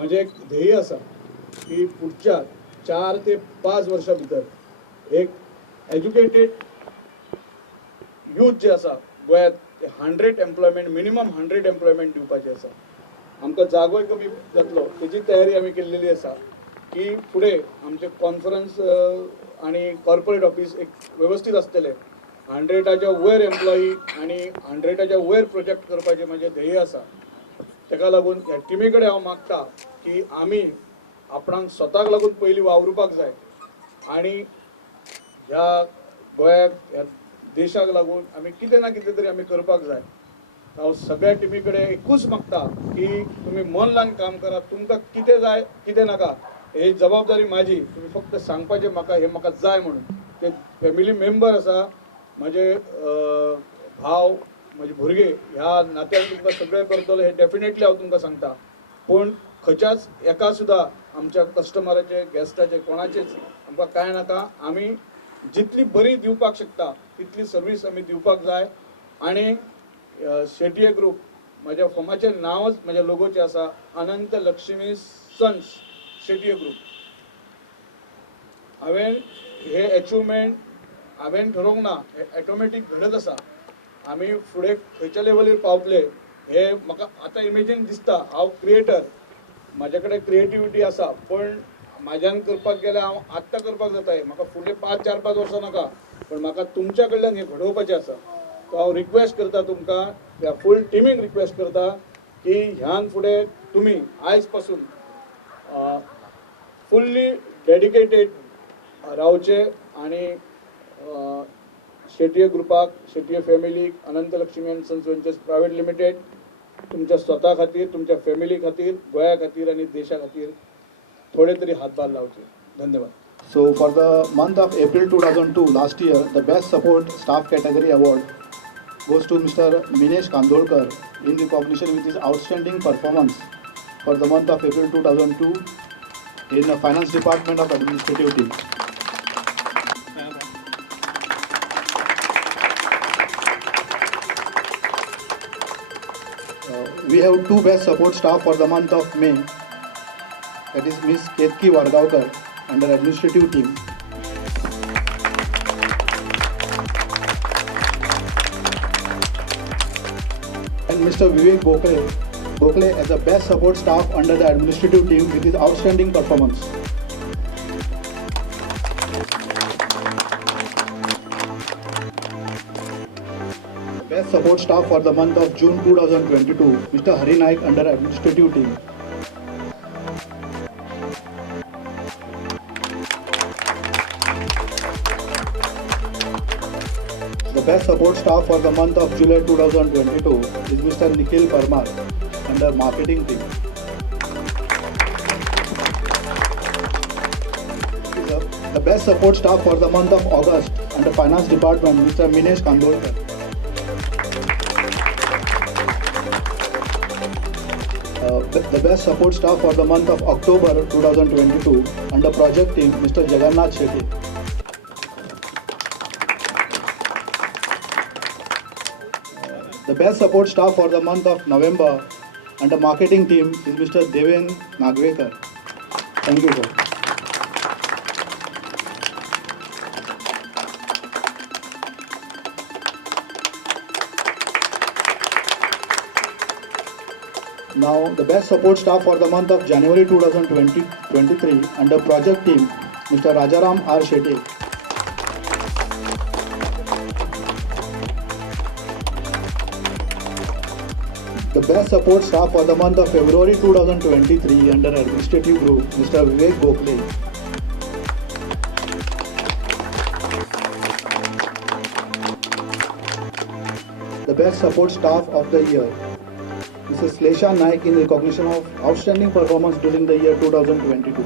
म्हणजे एक ध्येय असा की पुढच्या 4 ते 5 वर्षा भितर एक एज्युकेटेड यूथ जे असा गोंयांत 100 एम्प्लॉयमेंट मिनिमम 100 एम्प्लॉयमेंट दिवपाचे असा. आमकां जागोय कमी जातलो तेजी तयारी आमी केल्लेली असा की फुडें आमचे कॉन्फरन्स आणि कॉर्पोरेट ऑफिस एक व्यवस्थित आसतलें. 100च्या वयर एम्प्लॉई आणि 100च्या वयर प्रोजेक्ट करपाचें म्हजें ध्येय आसा. ताका लागून ह्या टिमी कडेन हांव मागता की आमी आपणाक स्वताक लागून पयलीं वावरुपाक जाय आणि ह्या गोंयाक ह्या देशाक लागून आमी कितें ना कितें तरी आमी करपाक जाय. हांव सगळ्या टिमी कडेन एकूच मागता की तुमी मन लावन काम करात. तुमकां कितें जाय कितें नाका ही जबाबदारी म्हाजी. तुमी फक्त सांगपाचें म्हाका हे म्हाका जाय म्हणून. ते फॅमिली मेंबर आसा म्हजे भाव म्हजे भुरगे ह्या नात्यान तुमकां सगळें करतलो हे डेफिनेटली हांव तुमकां सांगता. पूण खंयच्याच एका सुद्दां आमच्या कस्टमराचे गेस्टाचे कोणाचेच आमकां कांय नाका. आमी जितली बरी दिवपाक शकता तितली सर्वीस आमी दिवपाक जाय. आणि शेटये ग्रुप म्हज्या फर्माचें नांवच म्हज्या लोगोचें आसा अनंत लक्ष्मी सन्स शेटये ग्रुप. हांवें हे अचिवमेंट हांवें ठरोवंक ना, हे ऑटोमॅटीक घडत आसा. आमी फुडें खंयच्या लेवलीर पावतले हे म्हाका आतां इमेजीन दिसता. हांव क्रिएटर म्हाजे कडेन क्रिएटिविटी आसा पण म्हाज्यान करपाक गेल्यार हांव आत्तां करपाक जाताय. म्हाका फुडले 4-5 वर्सां नाका पण म्हाका तुमच्या कडल्यान हें घडोवपाचें आसा. सो हांव रिक्वेस्ट करता तुमकां ह्या फूल टिमीक रिक्वेस्ट करता की ह्यान फुडें तुमी आयज पासून फुल्ली डेडिकेटेड रावचे आणि शेटये ग्रुपाक शेटये फॅमिलीक Anant Lakshmi and sons ventures private limited तुमच्या स्वता खातीर तुमच्या फॅमिली खातीर गोंया खातीर आणि देशा खातीर थोडे तरी हातभार लावचे. धन्यवाद. So for the month of April 2002 last year, the best support staff category award goes to Mr. Minesh Kandolkar in recognition with his outstanding performance for the month of April 2002 in the finance department of administrative team. We have two best support staff for the month of May. That is Miss Ketki Vargaonkar under administrative team. And Mr. Vivek Gokhale as the best support staff under the administrative team with his outstanding performance. Best support staff for the month of June 2022, Mr. Hari Naik under administrative team. The best support staff for the month of July 2022 is Mr. Nikhil Parmar under marketing team. The best support staff for the month of August under finance department, Mr. Minesh Kandolkar. The best support staff for the month of October 2022 under project team, Mr. Jagannath Shetty. The best support staff for the month of November under marketing team is Mr. Deven Nagvekar. Thank you, sir. Now, the best support staff for the month of January 2023 under project team, Mr. Rajaram R. Shetty. The best support staff for the month of February 2023 under administrative group, Mr. Vivek Gokhale. The best support staff of the year, Mrs. Slesha Naik in recognition of outstanding performance during the year 2022.